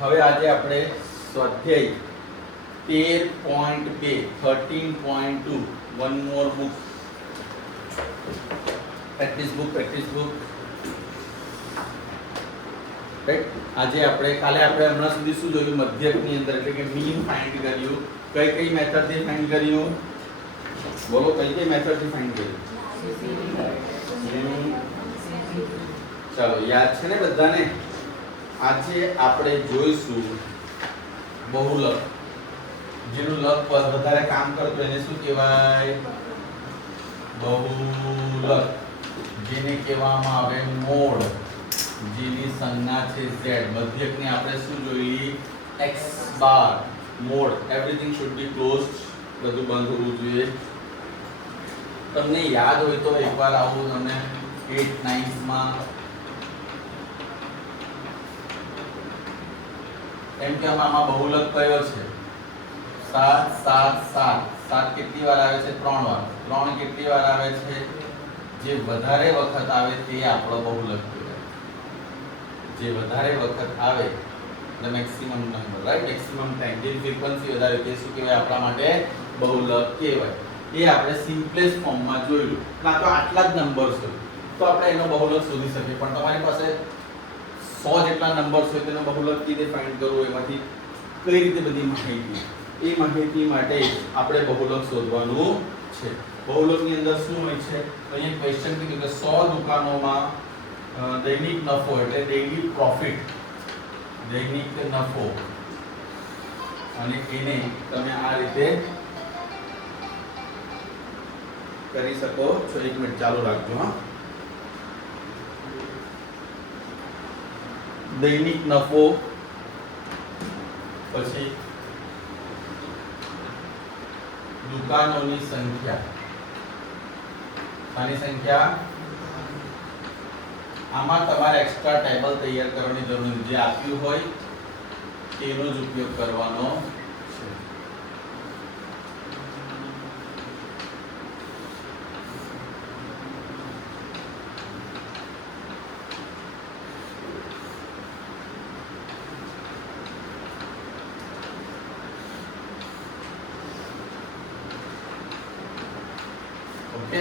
હવે આજે આપણે સ્વાધ્યાય 13.2 13.2 one more book practice book right. આજે આપણે કાલે આપણે હમણાં સુધી શું જોયું, મધ્યકની અંદર એટલે કે મીન ફાઇન્ડ કર્યું. કઈ મેથડથી ફાઇન્ડ કર્યું? બોલો, કઈ મેથડથી ફાઇન્ડ કર્યું? ચાલો યાદ છે ને બધાને? આજે આપણે જોઈશું બહુલક. જેનું લક પર વધારે કામ કરતું એને શું કહેવાય? બહુલક. જેને કહેવામાં આવે મોડ, જેની સંજ્ઞા છે z. મધ્યકની આપણે શું જોઈ? x bar. Mode everything should be closed, બધું બંધ હોવું જોઈએ. તમને યાદ હોય તો એકવાર આવું તમને 8 9 માં એમ કે આમાં બહુલક કયો છે? 7 7 7. 7 કેટલી વાર આવે છે? 3 વાર. 3 કેટલી વાર આવે છે? જે વધારે વખત આવે તે આપણો બહુલક કહેવાય. જે વધારે વખત આવે the maximum number, right? maximum time, જે ફ્રીક્વન્સી વધારે તે શું કહેવાય? આપણા માટે બહુલક કહેવાય. એ આપણે સિમ્પલેસ્ટ ફોર્મમાં જોયું. ના તો આટલા જ નંબર્સ હોય તો આપણે એનો બહુલક શોધી શકીએ, પણ તમારી પાસે 100 જેટલા નંબર્સ હોય તેનો બહુલક કેવી રીતે ફાઇન્ડ કરવો, એમાંથી કઈ રીતે બધી માહિતી, એ માહિતી માટે આપણે બહુલક શોધવાનું છે. બહુલકની અંદર શું હોય છે? અહીંયા ક્વેશ્ચન કીધું કે 100 દુકાનોમાં દૈનિક નફો એટલે ડેઇલી પ્રોફિટ, દૈનિક નફો, અને એને તમે આ રીતે કરી શકો છો. 1 મિનિટ ચાલુ રાખજો. હા, દૈનિક નફો, પછી દુકાનોની સંખ્યા, આની સંખ્યા. આમાં તમારે એક્સ્ટ્રા ટેબલ તૈયાર કરવાની જરૂર નથી. જે આપ્યું હોય તેનો જ ઉપયોગ કરવાનો છે. ઓકે,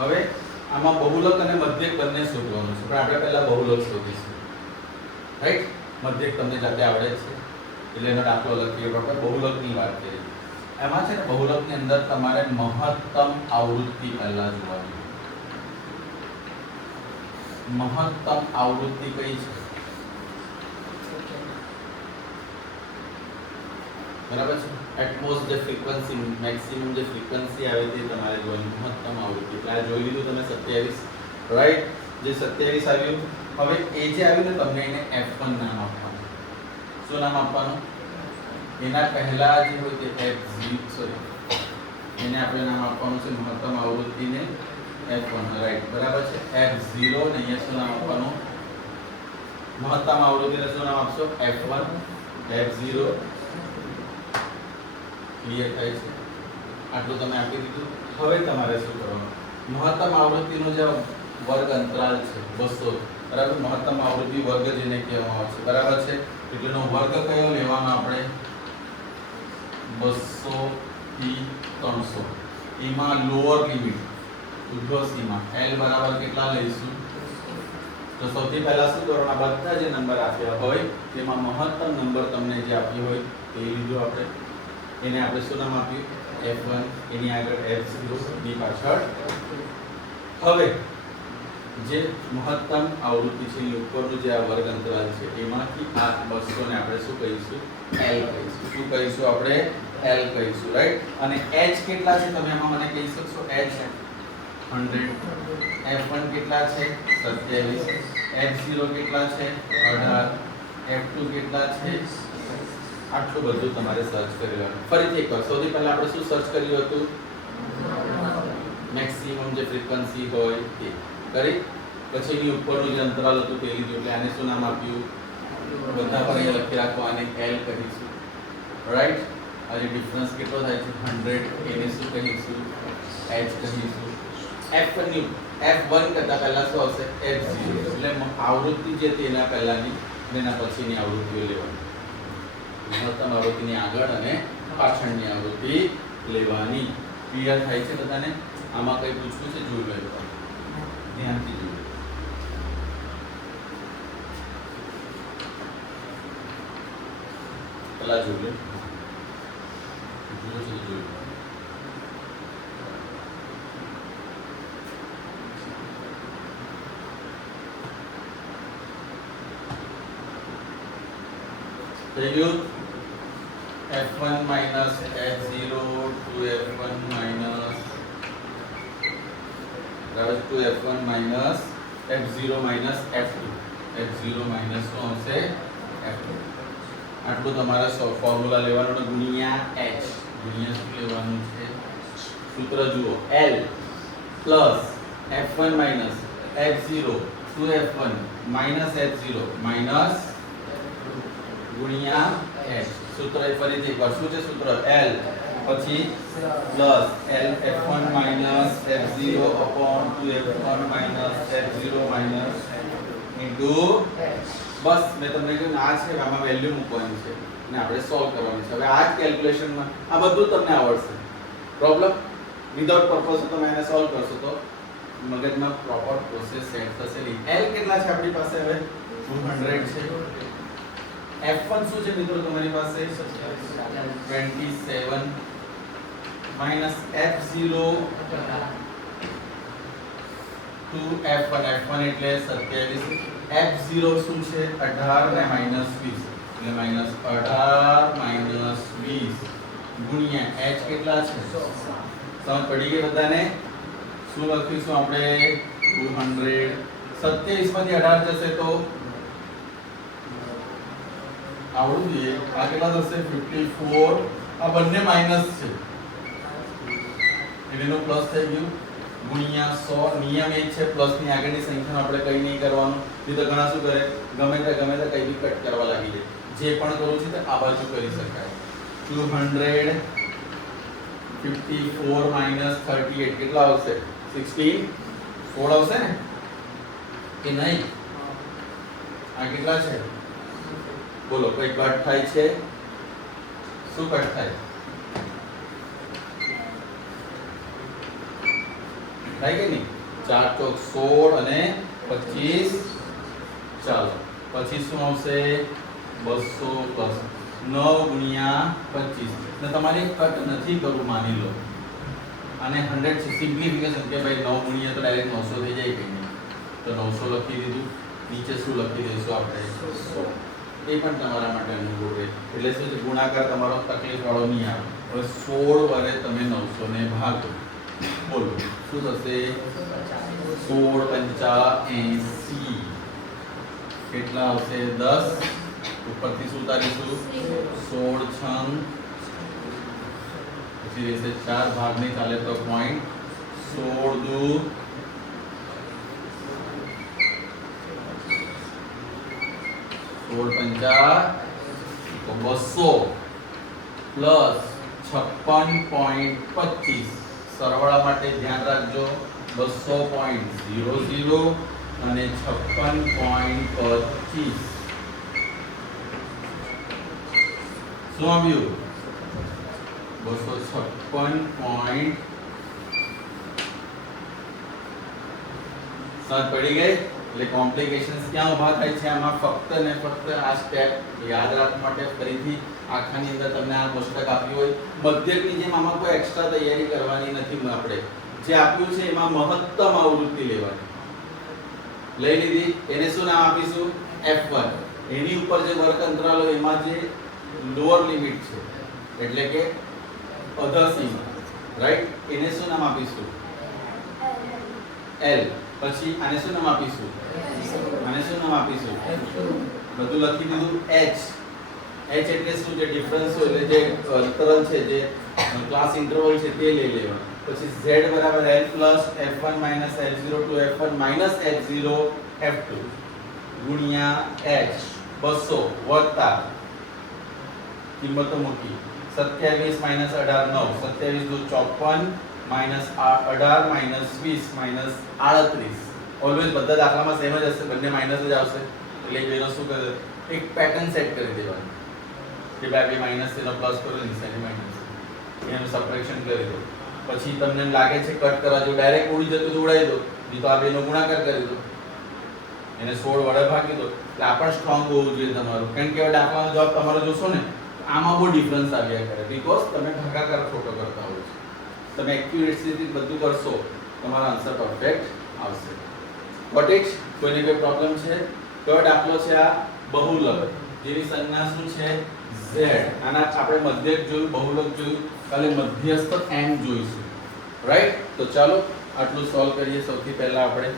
હવે આમાં બહુલક અને મધ્યક બંને શોધવાનું છે, પણ આપણે પહેલા બહુલક શોધીશું. રાઈટ? મધ્યક તમને જાતે આવડે છે એટલે એનો દાખલો લખીએ. આપણે બહુલકની વાત કરીએ. એમાં છે ને બહુલકની અંદર તમારે મહત્તમ આવૃત્તિ પહેલા જોવાની. મહત્તમ આવૃત્તિ કઈ છે? બરાબર છે. એટમોસ જે ફ્રીક્વન્સી, મેક્સિમમ જે ફ્રીક્વન્સી આવે તે તમારે જોવાની. મહત્તમ આવૃત્તિ એટલે આ જોઈ લીધું તમે 27, રાઈટ? જે 27 આવ્યું. હવે એ જે આવ્યું ને તમને એને f1 નામ આપવાનું. શું નામ આપવાનું? એના પહેલા જે હોય તે f0, સોરી, એને આપણે નામ આપવાનું છે મહત્તમ આવૃત્તિને f1, રાઈટ? બરાબર છે. f0 ને અહીંયા શું નામ આપવાનું? મહત્તમ આવૃત્તિને શું નામ આપશો? f1, f0. ક્લિયર થાય છે? આટલું તમે આપી દીધું. હવે તમારે શું કરવાનું? મહત્તમ આવૃત્તિનો જે વર્ગ અંતરાલ છે 200, બરાબર? મહત્તમ આવૃત્તિ વર્ગ જેને કહેવામાં આવે છે, બરાબર છે? એટલેનો વર્ગ કયો લેવાનો આપણે? 200 થી 300. એમાં લોઅર લિમિટ, ઉર્ધ્વ સીમા l બરાબર કેટલા લઈશું? તો સૌથી પહેલા શું કરવાના? બધા જે નંબર આપ્યા હોય તેમાં મહત્તમ નંબર તમને જે આપ્યો હોય તે લીધો આપણે. એને આપણે શું નામ આપ્યું? f1. એની આગળ f0, ની પાછળ. હવે જે મહત્તમ આવૃત્તિ છે એની ઉપરનું જે આ વર્ગ અંતરાલ છે એમાંથી આ 200 ને આપણે શું કહીશું? l કહીશું. શું કહીશું આપણે? l કહીશું, રાઈટ? અને h કેટલા છે તમે આમાં મને કહી શકશો? h 100. f1 કેટલા છે? 27. f0 કેટલા છે? 18. f2 કેટલા છે? આટલું બધું તમારે સર્ચ કરી લેવાનું. ફરીથી એકવાર, સૌથી પહેલા આપણે શું સર્ચ કર્યું હતું? મેક્સિમમ જે ફ્રીક્વન્સી હોય તે કરી. પછી એની ઉપરનું જે અંતરાલ હતું તે લીધું. એટલે આને શું નામ આપ્યું? બધા પર અહીંયા લખી રાખો, આને l કહીશું, રાઈટ? આજે ડિફરન્સ કેટલો થાય છે? 100. એને શું કહીશું? h કહીશું. f1 ની f1 કરતા પહેલા શું આવશે f0 એટલે આવૃત્તિ જે તેના પહેલાની અને એના પછીની આવૃત્તિઓ લેવાની. મહત્તમ આવૃત્તિની આગળ અને પાછળની આવૃત્તિ લેવાની. ક્લિયર થાય છે બધાને? આમાં કઈ પૂછવું છે જોઈ લો ધ્યાનથી જોઈ લો. પેલા જોઈ લો જોઈ લો. થઈ f1 minus f0 to f1 minus to f1 minus f0 minus f2 f0 minus શું આવશે f2. આટલું તમારે ફોર્મ્યુલા લેવાનું ગુણ્યા h ગુણ્યા શું લેવાનું છે સૂત્ર જુઓ l plus f1 minus f0 to f1 minus f0 minus ગુણ્યા h. સૂત્ર ફરીથી એકવાર શું છે સૂત્ર l પછી plus l f1 minus f0 upon 2f1 minus f0 minus into બસ મેં તમને કહ્યું આ છે આમાં વેલ્યુ મૂકવાની છે અને આપણે સોલ્વ કરવાની છે. હવે આ જ કેલ્ક્યુલેશનમાં આ બધું તમને આવડશે. પ્રોબ્લેમ વિધાઉટ પર્પઝ તમે એને સોલ્વ કરશો તો મગજમાં પ્રોપર પ્રોસેસ સેટ થશે. l કેટલા છે આપણી પાસે હવે 200 છે. f1 શું છે મિત્રો તમારી પાસે 27 minus f0 to f1 f1 એટલે 27 f0 શું છે 18 ને -20 એટલે -18 -20 ગુણ્યા h કેટલા છે સમજ પડી ગઈ બધાને? શું લખીશું આપણે 200 27 માંથી 18 જશે તો આવડું જોઈએ. આ કેટલા થશે 54. આ બંને માઈનસ છે એનું પ્લસ થઈ ગયું ગુણ્યા 100. નિયમ એ છે પ્લસ ની આગળની સંખ્યાનો આપણે કઈ નહીં કરવાનું. નહીં તો ઘણા શું કરે ગમે તે કઈ બી કટ કરવા લાગી જાય. જે પણ કરું છે તે આ બાજુ કરી શકાય. 254 38 કેટલા આવશે 16 આવશે ને કે નહીં? આ કેટલા છે બોલો? કઈ કટ થાય છે? શું કટ થાય? થાય કે નહીં? 4 ચોક 16 અને 25. ચાલો પછી શું આવશે 200 પ્લસ 9 ગુણ્યા 25 ને તમારે કટ નથી કરવું માની લો. અને 100 છે સિમ્પ્લિફિકેશન કે ભાઈ 9 ગુણ્યા તો ડાયરેક્ટ 900 થઈ જાય કે નહીં? તો 900 લખી દીધું. નીચે શું લખી દઈશું આપણે 100. એ પણ તમારા માટે અનુકૂળ રહે. એટલે શું છે ગુણાકાર તમારો તકલીફ વાળો નહીં આવે. હવે 16 વડે તમે 900 ને ભાગો. બોલો શું થશે 16 પંચા 80 કેટલા આવશે 10. ઉપરથી શું ઉતારીશું 16 છંગ પછી રહેશે 4 ભાગ નહીં ચાલે તો પોઈન્ટ 16 દુ 16 પંચા 200 પ્લસ 56.25 સરવાળા માટે ધ્યાન રાખજો 200.00 અને 56.25 શું આવ્યું 256. સમજ પડી ગઈ? એટલે કોમ્પ્લિકેશન્સ ક્યાં ઊભા થાય છે આમાં? ફક્ત ને ફક્ત આ સ્ટેપ યાદ રાખવા માટે ફરીથી આખાની અંદર તમને આ કોષ્ટક આપ્યું હોય. મધ્યકની જેમ આમાં કોઈ એક્સ્ટ્રા તૈયારી કરવાની નથી. આપણે જે આપ્યું છે એમાં મહત્તમ આવૃત્તિ લેવાની. લઈ લીધી. એને શું નામ આપીશું f1. એની ઉપર જે વર્ક અંતરાલો એમાં જે લોઅર લિમિટ છે એટલે કે અધર સીમા રાઈટ એને શું નામ આપીશું l. પછી આને શું નામ આપીશું આને શું નામ આપીશું બધું લખી દીધું h. h એટલે શું છે ડિફરન્સ એટલે જે અંતરાલ છે જે ક્લાસ ઇન્ટરવલ છે તે લઈ લેવાનું. પછી z બરાબર l plus f1 minus f0 to f1 minus f0 f2 ગુણ્યા h 200 વત્તા કિંમતો મૂકી 27 minus 18 9 27 દુ 54 -18 -20 -38 ઓલવેઝ બધા દાખલામાં સેમ જ હશે, બંને માઇનસ જ આવશે. એટલે એ બેનો શું કરે, એક પેટર્ન સેટ કરી દેવાની કે ભાઈ બે માઇનસ એનો પ્લસ કરો, નીચેની માઇનસ, એનું સબટ્રેક્શન કરી દો. પછી તમને એમ લાગે છે કટ કરવા જો ડાયરેક્ટ ઉડી જતું તો ઉડાવી દો, નહીં તો આ બેનો ગુણાકાર કરી દો, એને 16 વડે ભાગી દો. એટલે આ પણ સ્ટ્રોંગ હોવું જોઈએ તમારું, કારણ કે હવે દાખલાનો જવાબ તમારો જોશો ને આમાં બહુ ડિફરન્સ આવ્યા કરે, બીકોઝ તમે ભાગાકાર ખોટો કરતા હો છો. તમે એક્યુરેસીથી બધું કરશો, તમારો આન્સર પરફેક્ટ આવશે. Got it? કોઈને કોઈ પ્રોબ્લેમ છે? કયો દાખલો છે આ? બહુલક, જેની સંજ્ઞા શું છે? z. આના આપણે મધ્યક જોયું, બહુલક જોયું, કાલે મધ્યસ્થ m જોઈશું. રાઈટ? તો ચાલો આટલું સોલ્વ કરીએ. સૌથી પહેલા આપણે